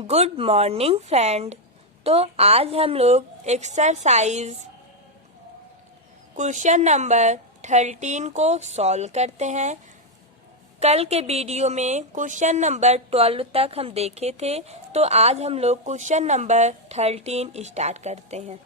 Good morning friend. तो आज हम लोग एक्सरसाइज क्वेश्चन नंबर 13 को सॉल्व करते हैं। कल के वीडियो में क्वेश्चन नंबर 12 तक हम देखे थे, तो आज हम लोग क्वेश्चन नंबर 13 स्टार्ट करते हैं।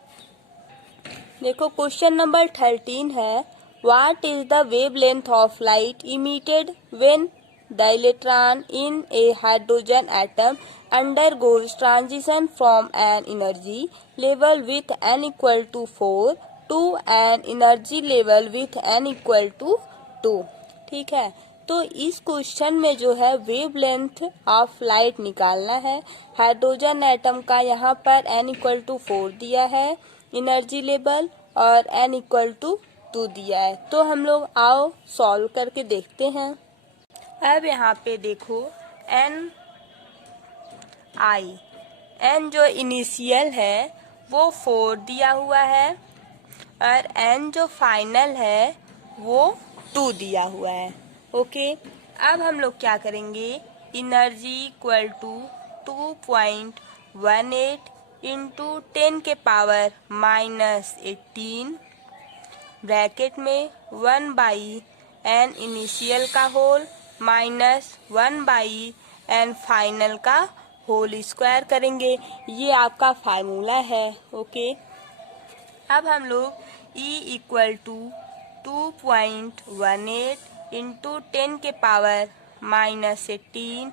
देखो क्वेश्चन नंबर 13 है, what is the wavelength of light emitted when the electron in a hydrogen atom undergoes transition from an energy level with n equal to 4 to an energy level with n equal to 2। ठीक है, तो इस question में जो है wavelength of light निकालना है। Hydrogen atom का यहाँ पर n इक्वल टू 4 दिया है एनर्जी लेवल और n इक्वल टू 2 दिया है। तो हम लोग आओ सॉल्व करके देखते हैं। अब यहाँ पे देखो एन जो इनिशियल है वो 4 दिया हुआ है और एन जो फाइनल है वो 2 दिया हुआ है। ओके, अब हम लोग क्या करेंगे, एनर्जी इक्वल टू 2.18 इंटू 10 के पावर -18 ब्रैकेट में 1/n इनिशियल का होल -1/n फाइनल का होल स्क्वायर करेंगे। ये आपका फार्मूला है। ओके, अब हम लोग E इक्वल टू 2.18 इंटू 10 के पावर -18,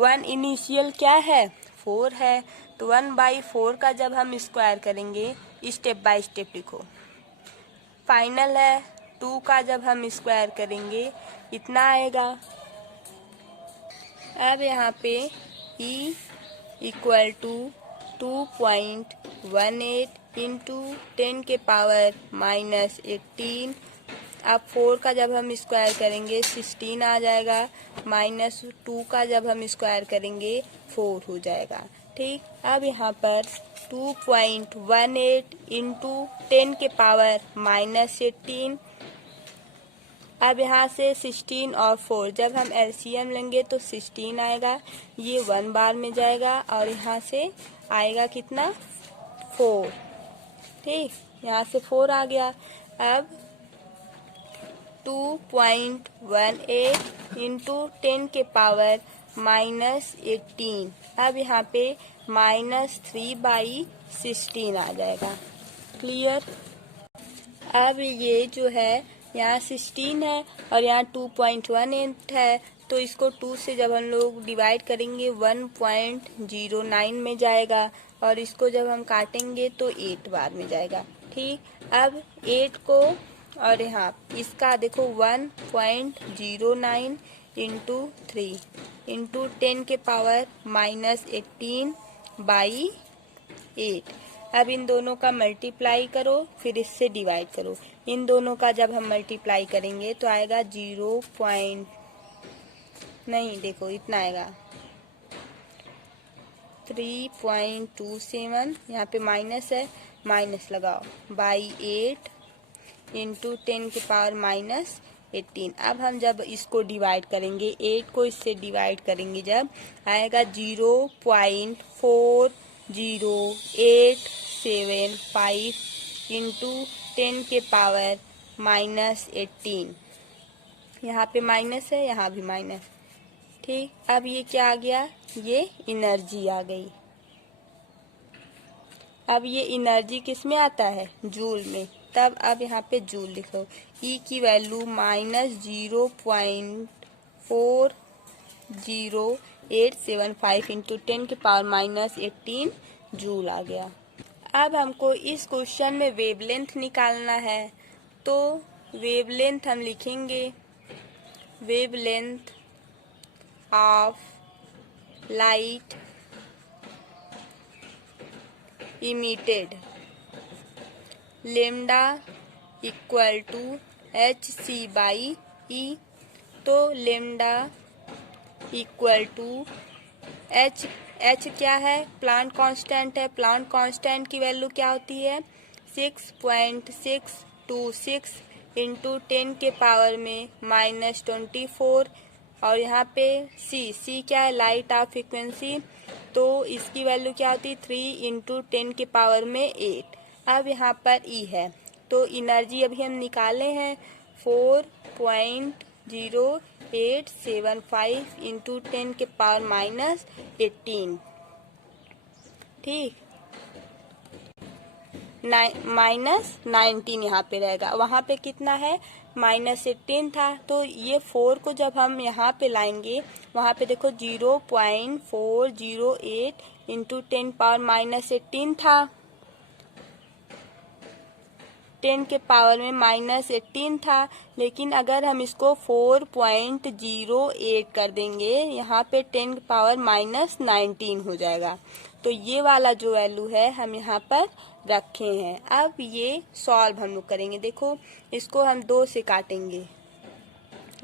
1 इनिशियल क्या है 4 है, तो 1/4 का जब हम स्क्वायर करेंगे, स्टेप बाय स्टेप लिखो, फाइनल है 2 का जब हम स्क्वायर करेंगे इतना आएगा। अब यहाँ पे E इक्वल टू 2.18 इंटू 10 के पावर -18, अब 4 का जब हम स्क्वायर करेंगे 16 आ जाएगा, -2 का जब हम स्क्वायर करेंगे 4 हो जाएगा। ठीक, अब यहाँ पर 2.18 इंटू 10 के पावर -18, अब यहाँ से 16 और 4 जब हम एलसीएम लेंगे तो 16 आएगा, ये 1 बार में जाएगा और यहाँ से आएगा कितना 4। ठीक, यहाँ से 4 आ गया। अब 2.18 इंटू 10 के पावर -18, अब यहाँ पे -3/16 आ जाएगा। क्लियर। अब ये जो है यहाँ 16 है और यहाँ 2.18 है, तो इसको 2 से जब हम लोग डिवाइड करेंगे 1.09 में जाएगा और इसको जब हम काटेंगे तो 8 बार में जाएगा। ठीक, अब 8 को और यहाँ इसका देखो 1.09 इंटू 3 इंटू 10 के पावर -18/8। अब इन दोनों का मल्टीप्लाई करो, फिर इससे डिवाइड करो। इन दोनों का जब हम मल्टीप्लाई करेंगे तो आएगा देखो इतना आएगा 3.27, यहाँ पे माइनस है, माइनस लगाओ /8 इंटू 10 के पावर -18। अब हम जब इसको डिवाइड करेंगे, 8 को इससे डिवाइड करेंगे जब, आएगा 0.4087 इंटू 10 के पावर -18। यहाँ पे माइनस है, यहाँ भी माइनस। ठीक, अब ये क्या आ गया, ये एनर्जी आ गई। अब ये एनर्जी किस में आता है, जूल में, तब अब यहाँ पे जूल लिखो। E की वैल्यू -0.40875 इंटू 10 के पावर -18 जूल आ गया। अब हमको इस क्वेश्चन में वेवलेंथ निकालना है, तो वेवलेंथ हम लिखेंगे, wavelength of light emitted lambda equal to hc/E। तो लेमडा इक्वल टू h क्या है, प्लांट कांस्टेंट है। प्लांट कांस्टेंट की वैल्यू क्या होती है 6.626 इंटू 10 के पावर में -24, और यहाँ पे c क्या है, लाइट ऑफ फ्रीक्वेंसी तो इसकी वैल्यू क्या होती है 3 इंटू 10 के पावर में 8। अब यहाँ पर ई है तो एनर्जी अभी हम निकाले हैं 4.0875 इंटू 10 के पावर माइनस 18। ठीक, माइनस 19 यहाँ पे रहेगा, वहाँ पे कितना है माइनस 18 था। तो ये 4 को जब हम यहाँ पे लाएंगे वहाँ पे देखो 0.408 इंटू 10 पावर माइनस 18 था, 10 के पावर में माइनस 18 था। लेकिन अगर हम इसको 4.08 कर देंगे यहाँ पे 10 के पावर माइनस 19 हो जाएगा। तो ये वाला जो वैल्यू है हम यहाँ पर रखे हैं। अब ये सॉल्व हम लोग करेंगे। देखो इसको हम 2 से काटेंगे,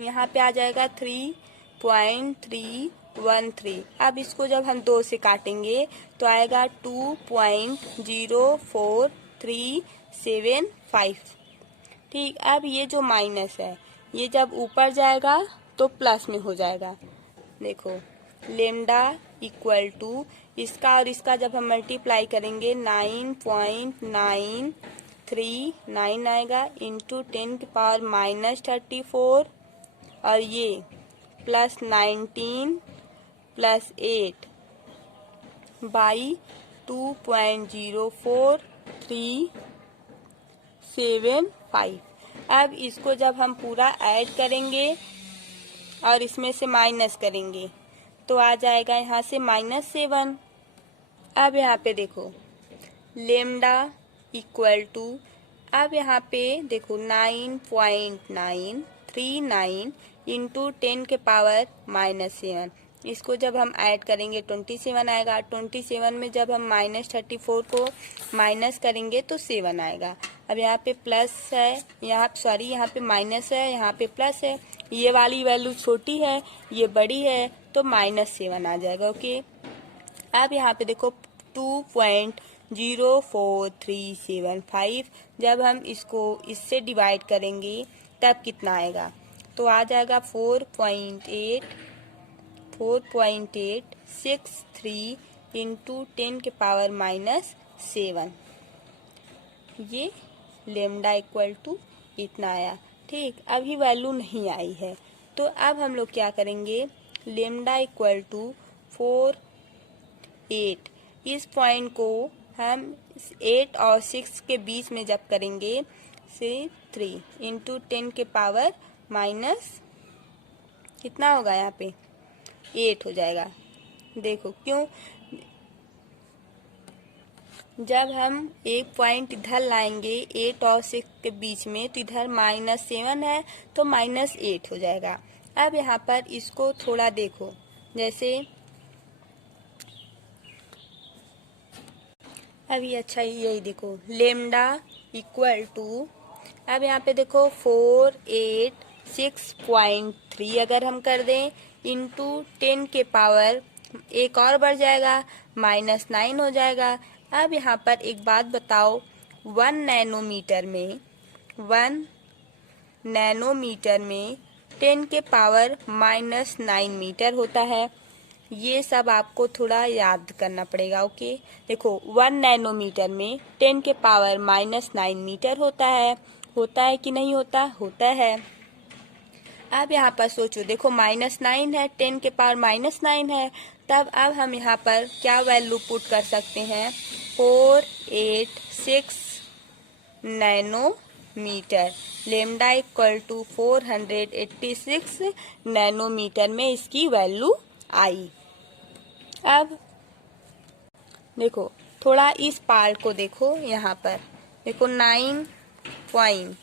यहाँ पे आ जाएगा 3.313। अब इसको जब हम 2 से काटेंगे तो आएगा 2.04375। ठीक, अब ये जो माइनस है ये जब ऊपर जाएगा तो प्लस में हो जाएगा। देखो लेमडा इक्वल टू इसका और इसका जब हम मल्टीप्लाई करेंगे 9.939 आएगा इंटू 10 के पावर माइनस 34 और ये प्लस 19 प्लस 8 बाई 2.04375। अब इसको जब हम पूरा ऐड करेंगे और इसमें से माइनस करेंगे तो आ जाएगा यहाँ से -7। अब यहाँ पे देखो लेमडा इक्वल टू, अब यहाँ पे देखो 9.939 इंटू 10 के पावर -7। इसको जब हम ऐड करेंगे 27 आएगा। 27 में जब हम -34 को माइनस करेंगे तो 7 आएगा। अब यहाँ पे प्लस है, यहाँ पे माइनस है, यहाँ पे प्लस है। ये वाली वैल्यू छोटी है, ये बड़ी है, तो -7 आ जाएगा। ओके, अब यहाँ पे देखो 2.04375 जब हम इसको इससे डिवाइड करेंगे तब कितना आएगा, तो आ जाएगा 4.863 इंटू 10 के पावर -7। ये लेमडा इक्वल टू इतना आया। ठीक, अभी वैल्यू नहीं आई है तो अब हम लोग क्या करेंगे, लेमडा इक्वल टू 4.8, इस पॉइंट को हम 8 और 6 के बीच में जब करेंगे से 3 इंटू 10 के पावर माइनस कितना होगा, यहाँ पे 8 हो जाएगा। देखो क्यों, जब हम एक पॉइंट इधर लाएंगे 8 और 6 के बीच में तो इधर -7 है तो -8 हो जाएगा। अब यहाँ पर इसको थोड़ा देखो, जैसे अभी अच्छा यही देखो लेमडा इक्वल टू, अब यहाँ पे देखो 486.3 अगर हम कर दें इंटू 10 के पावर एक और बढ़ जाएगा -9 हो जाएगा। अब यहाँ पर एक बात बताओ, 1 नैनोमीटर में 10 के पावर -9 मीटर होता है। ये सब आपको थोड़ा याद करना पड़ेगा। ओके, देखो 1 नैनोमीटर में 10 के पावर -9 मीटर होता है कि नहीं होता, होता है। अब यहाँ पर सोचो, देखो -9 है, 10 के पावर -9 है, तब अब हम यहाँ पर क्या वैल्यू पुट कर सकते हैं, 486 nanometre. Lambda equal to 486 nanometre में इसकी वैल्यू आई। अब देखो थोड़ा इस पार्ट को देखो, यहाँ पर देखो 9 पॉइंट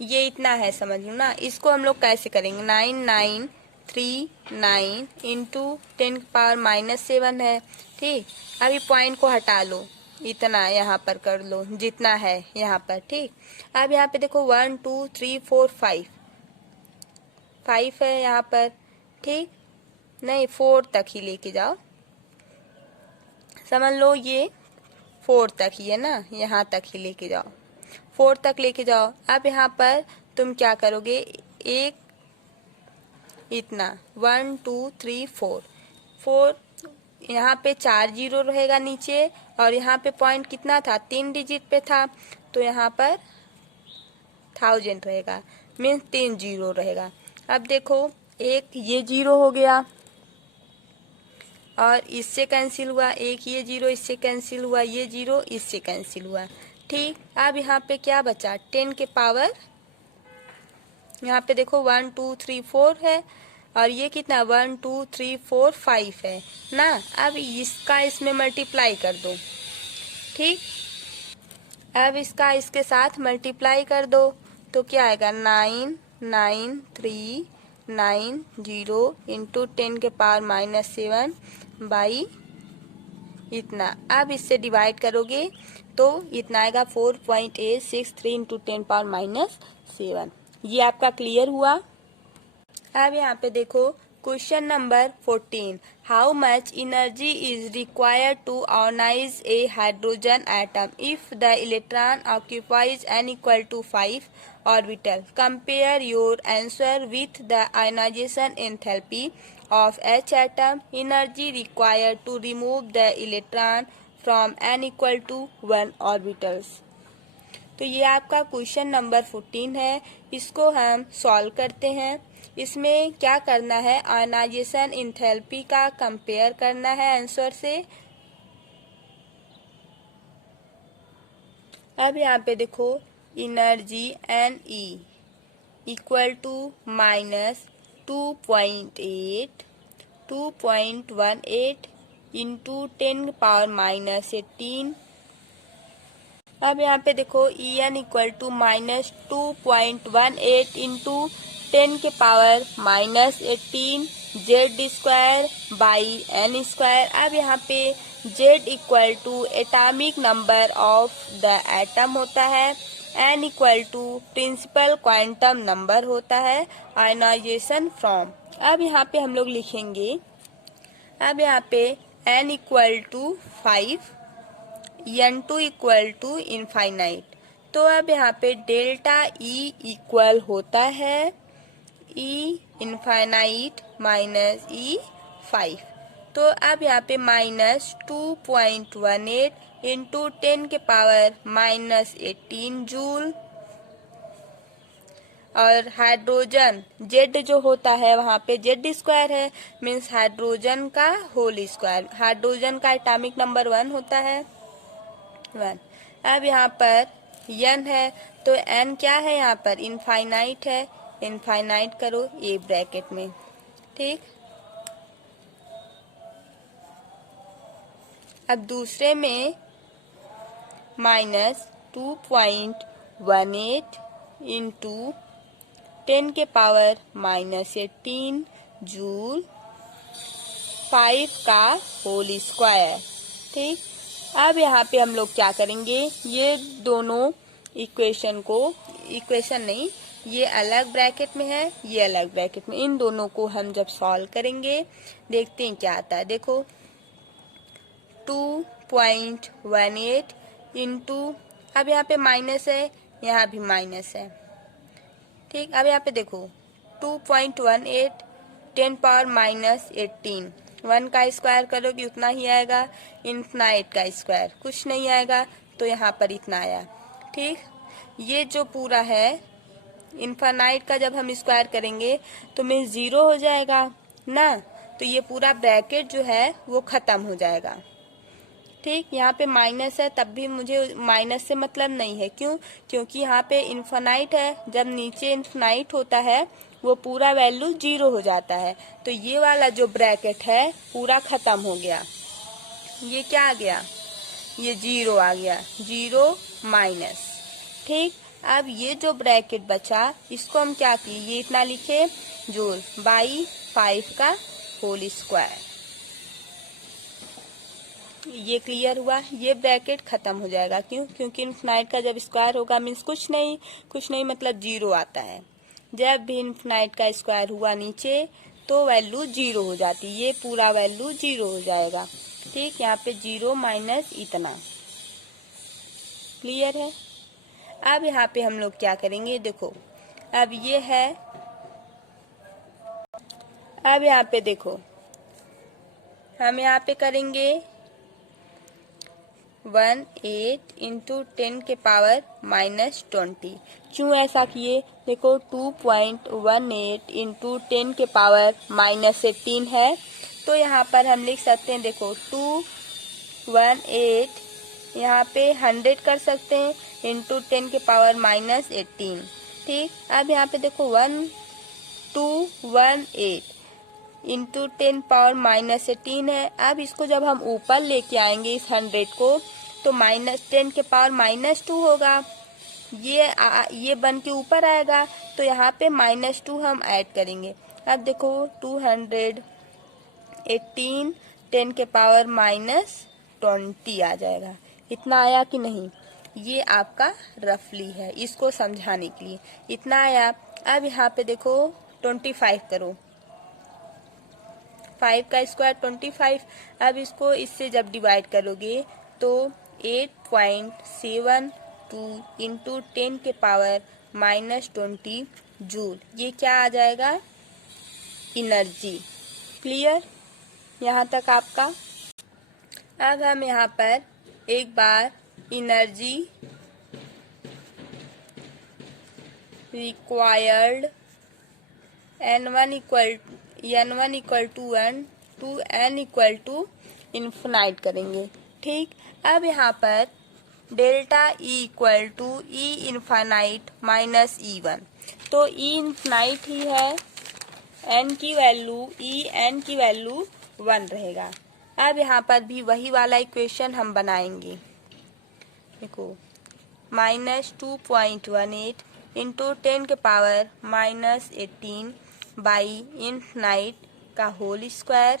ये इतना है, समझ लो ना। इसको हम लोग कैसे करेंगे, 9939 इंटू 10 पावर -7 है। ठीक, अभी पॉइंट को हटा लो, इतना यहाँ पर कर लो जितना है यहाँ पर। ठीक, अब यहाँ पे देखो 1 2 3 4 5 है यहाँ पर। ठीक, नहीं 4 तक ही लेके जाओ, समझ लो ये 4 तक ही है ना, यहाँ तक ही लेके जाओ, 4 तक लेके जाओ। अब यहाँ पर तुम क्या करोगे, एक इतना 1 2 3 4 यहाँ पे 4 जीरो रहेगा नीचे, और यहाँ पे पॉइंट कितना था, 3 डिजिट पे था, तो यहाँ पर 1000 रहेगा, मीन्स 3 जीरो रहेगा। अब देखो, एक ये जीरो हो गया और इससे कैंसिल हुआ, एक ये जीरो इससे कैंसिल हुआ, ये जीरो इससे कैंसिल हुआ। ठीक, अब यहाँ पे क्या बचा, 10 के पावर, यहाँ पे देखो 1 2 3 4 है, और ये कितना 1 2 3 4 5 है ना। अब इसका इसमें मल्टीप्लाई कर दो। ठीक, अब इसका इसके साथ मल्टीप्लाई कर दो तो क्या आएगा, 99390 इंटू 10 के पावर -7 बाई इतना। अब इससे डिवाइड करोगे तो इतना आएगा 4.863 इंटू 10 पावर -7। ये आपका क्लियर हुआ। अब यहाँ पे देखो question number 14, how much energy is required to ionise a hydrogen atom if the electron occupies n equal to 5 orbital. Compare your answer with the ionisation enthalpy of H atom, energy required to remove the electron from n equal to 1 orbitals। तो ये आपका question number 14 है, इसको हम solve करते हैं। इसमें क्या करना है, आयोनाइजेशन एंथैल्पी का कंपेयर करना है आंसर से। अब यहाँ पे देखो, energy Ne equal to -2.18 into 10 power -18। अब यहाँ पे देखो En इक्वल टू -2.18 इंटू 10 के पावर -18 Z² बाई n²। अब यहाँ पे Z equal to atomic number of the atom होता है, n equal to principal quantum number होता है, आयोनाइजेशन फ्रॉम। अब यहाँ पे हम लोग लिखेंगे, अब यहाँ पे n equal to 5, n2 equal to infinite. तो अब यहाँ पे डेल्टा E इक्वल होता है E इनफाइनाइट माइनस E5। तो अब यहाँ पे -2.18 इंटू 10 के पावर -18 जूल। और हाइड्रोजन Z जो होता है वहाँ पे Z² है, मीन्स हाइड्रोजन का होल स्क्वायर। हाइड्रोजन का एटॉमिक नंबर 1 होता है, 1। अब यहाँ पर n है, तो n क्या है, यहाँ पर इनफाइनाइट है, इनफाइनाइट करो ए ब्रैकेट में। ठीक, अब दूसरे में -2.18 इंटू 10 के पावर -18 जूल 5 का होल स्क्वायर। ठीक, अब यहाँ पे हम लोग क्या करेंगे, ये दोनों इक्वेशन को, इक्वेशन नहीं, ये अलग ब्रैकेट में है, ये अलग ब्रैकेट में, इन दोनों को हम जब सॉल्व करेंगे देखते हैं क्या आता है। देखो 2.18 इंटू, अब यहाँ पे माइनस है, यहाँ भी माइनस है। ठीक, अब यहाँ पे देखो 2.18 10 पावर -18, 1 का स्क्वायर करोगे उतना ही आएगा, इनफाइनाइट का स्क्वायर कुछ नहीं आएगा, तो यहाँ पर इतना आया। ठीक, ये जो पूरा है इनफाइनाइट का जब हम स्क्वायर करेंगे तो में 0 हो जाएगा ना, तो ये पूरा ब्रैकेट जो है वो खत्म हो जाएगा। ठीक, यहाँ पे माइनस है, तब भी मुझे माइनस से मतलब नहीं है, क्यों, क्योंकि यहाँ पे इनफाइनाइट है, जब नीचे इनफाइनाइट होता है वो पूरा वैल्यू 0 हो जाता है, तो ये वाला जो ब्रैकेट है पूरा खत्म हो गया। ये क्या आ गया, ये 0 आ गया, 0 माइनस। ठीक, अब ये जो ब्रैकेट बचा इसको हम क्या किए, ये इतना लिखे जूल बाई 5 का होल स्क्वायर। ये क्लियर हुआ, ये ब्रैकेट खत्म हो जाएगा, क्यों, क्योंकि इनफाइनाइट का जब स्क्वायर होगा मीन्स कुछ नहीं मतलब 0 आता है। जब भी इनफाइनाइट का स्क्वायर हुआ नीचे तो वैल्यू 0 हो जाती है, ये पूरा वैल्यू 0 हो जाएगा। ठीक, यहाँ पे 0 माइनस इतना। क्लियर है। अब यहाँ पे हम लोग क्या करेंगे, देखो अब ये है, अब यहाँ पे देखो हम यहाँ पे करेंगे 18 इंटू 10 के पावर -20। क्यों ऐसा किए? देखो 2.18 इंटू 10 के पावर -18 है, तो यहाँ पर हम लिख सकते हैं, देखो 218 यहाँ पे 100 कर सकते हैं इंटू 10 के पावर -18। ठीक, अब यहाँ पे देखो 1218 इंटू 10 पावर -18 है। अब इसको जब हम ऊपर लेके आएंगे इस 100 को, तो -10 के पावर -2 होगा, ये बन के ऊपर आएगा, तो यहाँ पे -2 हम ऐड करेंगे। अब देखो 218 10 के पावर -20 आ जाएगा। इतना आया कि नहीं? ये आपका रफली है, इसको समझाने के लिए इतना आया। अब यहाँ पे देखो 25 करो, 5 का स्क्वायर 25। अब इसको इससे जब डिवाइड करोगे तो 8.72 इंटू 10 के पावर -20 जूल, ये क्या आ जाएगा? एनर्जी। क्लियर यहाँ तक आपका? अब हम यहाँ पर एक बार energy required N1 equal to 1 to N equal to infinite करेंगे। ठीक, अब यहाँ पर delta E equal to E infinite minus E1, तो E इन्फिनाइट ही है, N की वैल्यू 1 रहेगा। अब यहाँ पर भी वही वाला इक्वेशन हम बनाएंगे। देखो -2.18 इंटू 10 के पावर -18 बाई इन्फिनाइट का होल स्क्वायर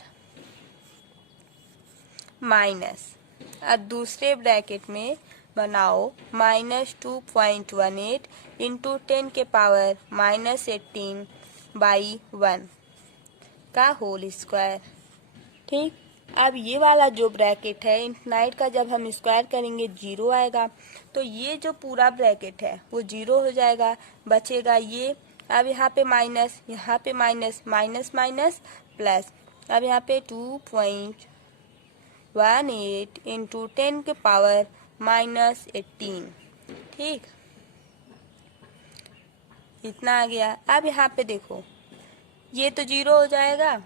माइनस, अब दूसरे ब्रैकेट में बनाओ -2.18 इंटू 10 के पावर -18 बाई 1 का होल स्क्वायर। ठीक, अब ये वाला जो ब्रैकेट है इन्फिनाइट का, जब हम स्क्वायर करेंगे 0 आएगा, तो ये जो पूरा ब्रैकेट है वो 0 हो जाएगा, बचेगा ये। अब यहाँ पे माइनस, यहाँ पे माइनस, माइनस माइनस प्लस, अब यहाँ पे 2.18 इंटू 10 के पावर -18। ठीक, इतना आ गया। अब यहाँ पे देखो ये तो 0 हो जाएगा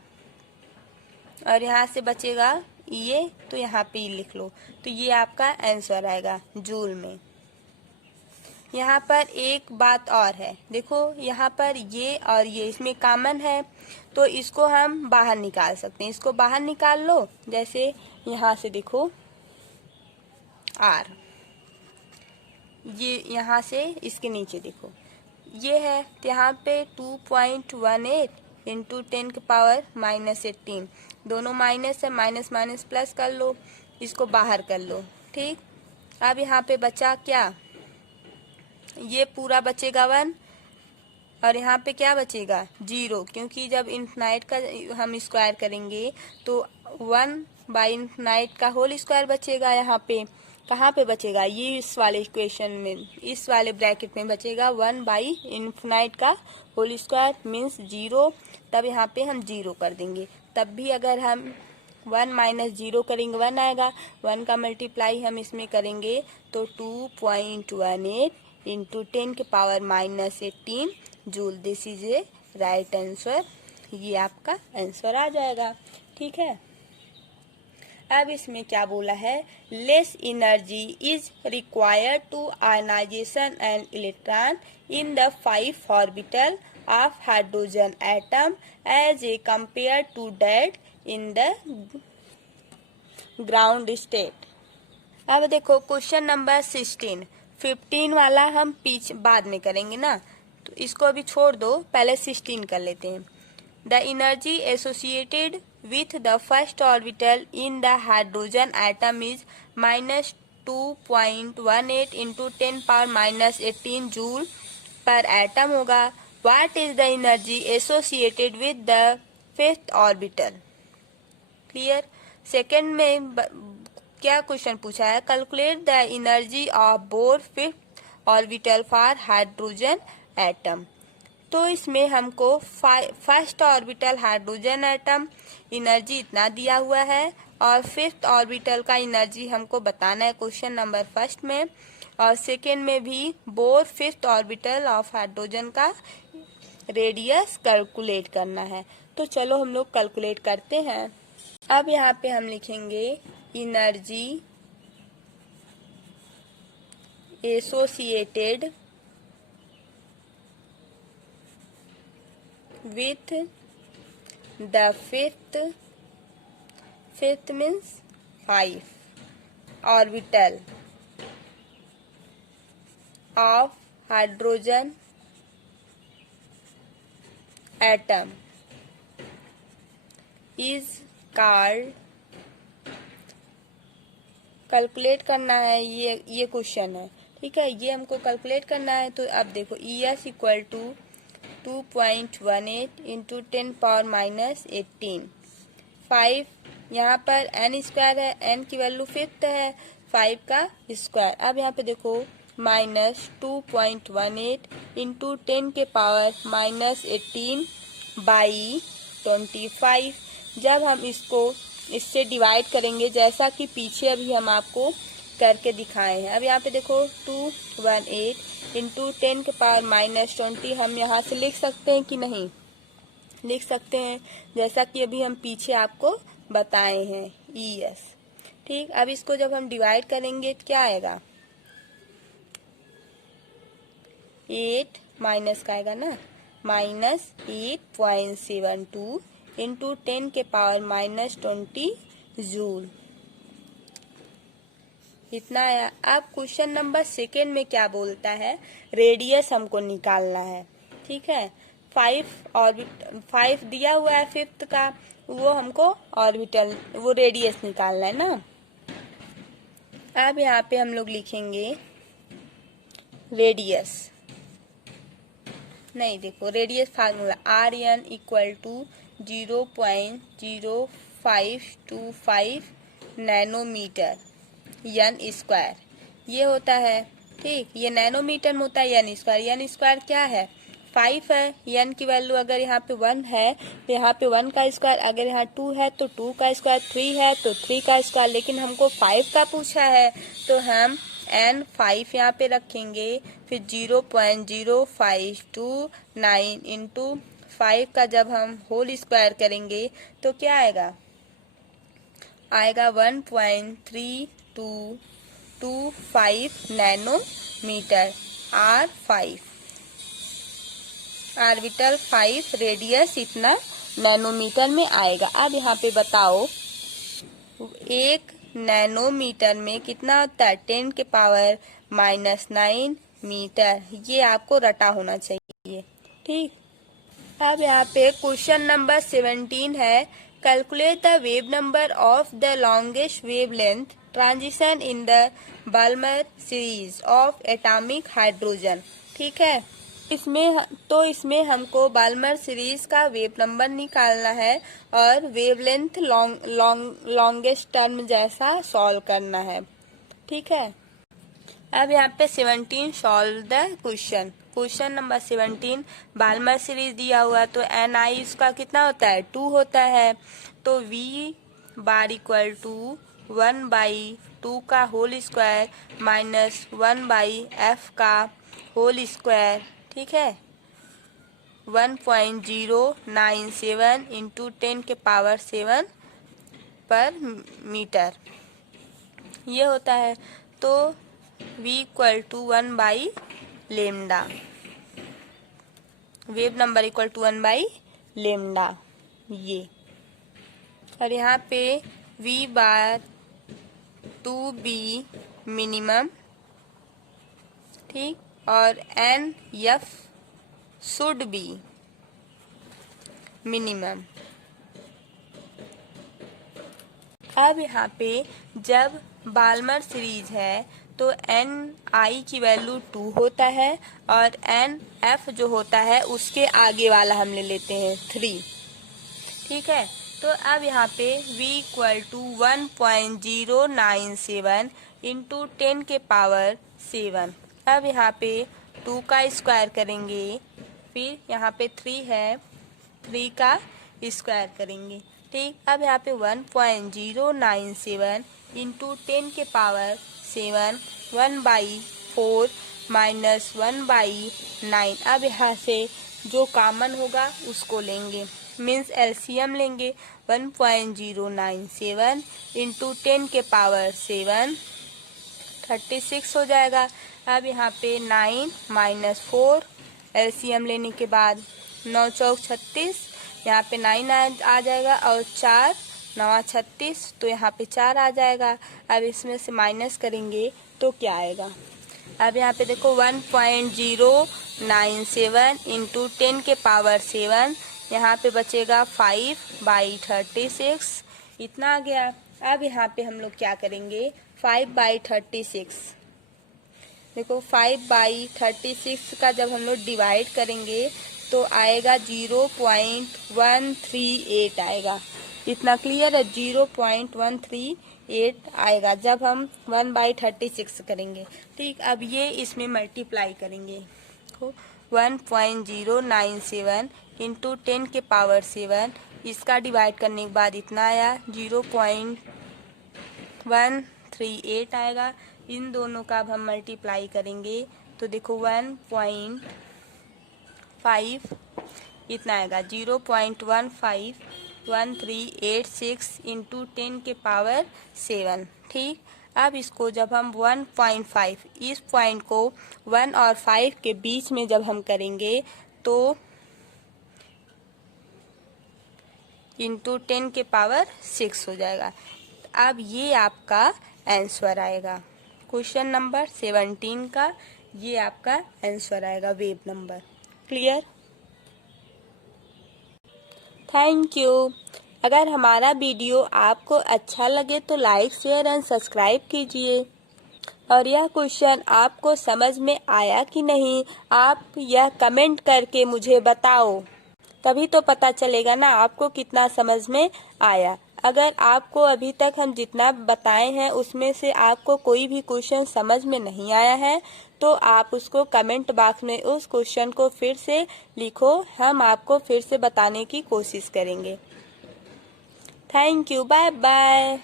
और यहाँ से बचेगा ये, तो यहाँ पे ही लिख लो, तो ये आपका आंसर आएगा जूल में। यहाँ पर एक बात और है, देखो यहाँ पर ये और ये इसमें कॉमन है, तो इसको हम बाहर निकाल सकते हैं। इसको बाहर निकाल लो, जैसे यहाँ से देखो R, ये यहाँ से इसके नीचे देखो ये है, तो यहाँ पे 2.18 इंटू 10 के पावर -18, दोनों माइनस है, माइनस माइनस प्लस कर लो, इसको बाहर कर लो। ठीक, अब यहाँ पे बचा क्या? ये पूरा बचेगा 1 और यहाँ पे क्या बचेगा? 0, क्योंकि जब इन्फिनाइट का हम स्क्वायर करेंगे तो 1 बाई इन्फिनाइट का होल स्क्वायर बचेगा। यहाँ पे कहाँ पे बचेगा? ये इस वाले इक्वेशन में, इस वाले ब्रैकेट में बचेगा 1 बाई इन्फिनाइट का होल स्क्वायर मीन्स 0। तब यहाँ पे हम 0 कर देंगे, तब भी अगर हम 1 माइनस 0 करेंगे 1 आएगा, 1 का मल्टीप्लाई हम इसमें करेंगे तो 2.18 इंटू 10 के power -18 joule. This is a right answer, ये आपका आंसर आ जाएगा। ठीक है, अब इसमें क्या बोला है? Less energy is required to ionisation an electron in the 5 orbital of hydrogen atom as a compare to that in the ground state. अब देखो क्वेश्चन नंबर 15 वाला हम बाद में करेंगे ना, तो इसको अभी छोड़ दो, पहले 16 कर लेते हैं। The energy associated with the first orbital in the hydrogen atom is -2.18 into 10 power -18 joule per atom होगा। What is the energy associated with the fifth orbital? Clear? Second में क्या क्वेश्चन पूछा है? Calculate the energy of bore fifth orbital for hydrogen atom. तो इसमें हमको first orbital hydrogen atom energy इतना दिया हुआ है और फिफ्थ ऑर्बिटल का एनर्जी हमको बताना है क्वेश्चन नंबर फर्स्ट में, और सेकेंड में भी both fifth orbital of hydrogen का रेडियस कैलकुलेट करना है। तो चलो हम लोग कैलकुलेट करते हैं। अब यहाँ पे हम लिखेंगे energy associated with the fifth means 5 orbital of hydrogen atom is called. Calculate करना है, ये क्वेश्चन है, ठीक है, ये हमको कैलकुलेट करना है। तो अब देखो ES equal to 2.18 into 10 power minus 18, 5 यहाँ पर n स्क्वायर है, n की वैल्यू फिफ्थ है, 5 का स्क्वायर। अब यहाँ पे देखो माइनस 2.18 इंटू 10 के पावर माइनस 18 बाई 25। जब हम इससे डिवाइड करेंगे जैसा कि पीछे अभी हम आपको करके दिखाए हैं। अब यहाँ पे देखो 218 इंटू 10 के पावर माइनस 20 हम यहाँ से लिख सकते हैं कि नहीं, लिख सकते हैं, जैसा कि अभी हम पीछे आपको बताए हैं ES। ठीक, अब इसको जब हम डिवाइड करेंगे तो क्या आएगा, 8 माइनस का आएगा ना, माइनस 8.72 इंटू 10 के पावर माइनस 20 जूल, इतना आया। अब क्वेश्चन नंबर सेकेंड में क्या बोलता है, रेडियस हमको निकालना है, ठीक है। 5 दिया हुआ है फिफ्थ का, वो हमको ऑर्बिटल वो रेडियस निकालना है ना। अब यहाँ पे हम लोग लिखेंगे रेडियस, नहीं देखो radius formula RN equal to 0.0525 nanometre n square, ये होता है, ठीक, ये नैनोमीटर में होता है n स्क्वायर। n स्क्वायर क्या है, 5 है, n की वैल्यू अगर यहाँ पे 1 है तो यहाँ पे 1 का स्क्वायर, अगर यहाँ 2 है तो 2 का स्क्वायर, 3 है तो 3 का स्क्वायर, लेकिन हमको 5 का पूछा है तो हम n 5 यहाँ पे रखेंगे, फिर 0.0529 इंटू 5 का जब हम होल स्क्वायर करेंगे तो क्या आएगा, आएगा 1.3225 नैनोमीटर R5, ऑर्बिटल 5 रेडियस इतना नैनोमीटर में आएगा। अब यहाँ पे बताओ 1 नैनोमीटर में कितना होता है, 10 के पावर माइनस 9 मीटर, ये आपको रटा होना चाहिए, ठीक। अब यहाँ पे क्वेश्चन नंबर 17 है, calculate the wave number of the longest wavelength transition in the Balmer series of atomic hydrogen, ठीक है। इसमें हमको बाल्मर सीरीज का वेव नंबर निकालना है और वेवलेंथ लॉन्गेस्ट टर्म जैसा सॉल्व करना है, ठीक है। अब यहाँ पे 17 solve the question number 17, Balmer series दिया हुआ तो Ni इसका कितना होता है, 2 होता है, तो V बार इक्वल टू 1/2 का होल स्क्वायर माइनस 1/f का होल स्क्वायर, ठीक है, 1.097 इंटू 10 के पावर 7 पर मीटर, ये होता है। तो V equal to 1/λ, wave number equal to 1/λ, ये, और यहाँ पे V बार 2B मिनिमम, ठीक, और NF शुड बी मिनिमम। अब यहाँ पे जब बाल्मर सीरीज है तो Ni की वैल्यू 2 होता है और NF जो होता है उसके आगे वाला हम ले लेते हैं 3, ठीक है। तो अब यहाँ पे V इक्वल टू 1.097 इंटू 10 के पावर 7। अब यहाँ पे 2 का स्क्वायर करेंगे फिर यहाँ पे 3 है, 3 का स्क्वायर करेंगे। ठीक, अब यहाँ पे 1.097 इंटू 10 के पावर 7 1/4 माइनस 1/9। अब यहाँ से जो कॉमन होगा उसको लेंगे, मीन्स एलसीएम लेंगे। 1.097 इंटू 10 के पावर 7 36 हो जाएगा। अब यहाँ पे 9 माइनस 4 एलसीएम लेने के बाद 9 चौक 36, यहाँ पे 9 आ जाएगा और 4 9 36, तो यहाँ पे 4 आ जाएगा। अब इसमें से माइनस करेंगे तो क्या आएगा। अब यहाँ पे देखो 1.097 इंटू 10 के पावर 7, यहाँ पे बचेगा 5/36, इतना आ गया। अब यहाँ पे हम लोग क्या करेंगे, 5/36, देखो 5/36 का जब हम लोग डिवाइड करेंगे तो आएगा 0.138 आएगा। इतना क्लियर है, 0.138 आएगा जब हम 1/36 करेंगे। ठीक, अब ये इसमें मल्टीप्लाई करेंगे। 1.097 इंटू 10 के पावर 7, इसका डिवाइड करने के बाद इतना आया, 0.138 आएगा। इन दोनों का अब हम मल्टीप्लाई करेंगे तो देखो 1.5 इतना आएगा, 0.151386 इंटू 10 के पावर 7। ठीक, अब इसको जब हम 1.5, इस पॉइंट को 1 और 5 के बीच में जब हम करेंगे तो इंटू 10 के पावर 6 हो जाएगा। अब ये आपका आंसर आएगा, क्वेश्चन नंबर 17 का ये आपका आंसर आएगा, web number. Clear? Thank you. अगर हमारा वीडियो आपको अच्छा लगे तो लाइक शेयर एंड सब्सक्राइब कीजिए। और यह क्वेश्चन आपको समझ में आया कि नहीं, आप यह कमेंट करके मुझे बताओ, तभी तो पता चलेगा ना आपको कितना समझ में आया। अगर आपको अभी तक हम जितना बताए हैं उसमें से आपको कोई भी क्वेश्चन समझ में नहीं आया है तो आप उसको कमेंट बॉक्स में उस क्वेश्चन को फिर से लिखो, हम आपको फिर से बताने की कोशिश करेंगे। Thank you, bye bye.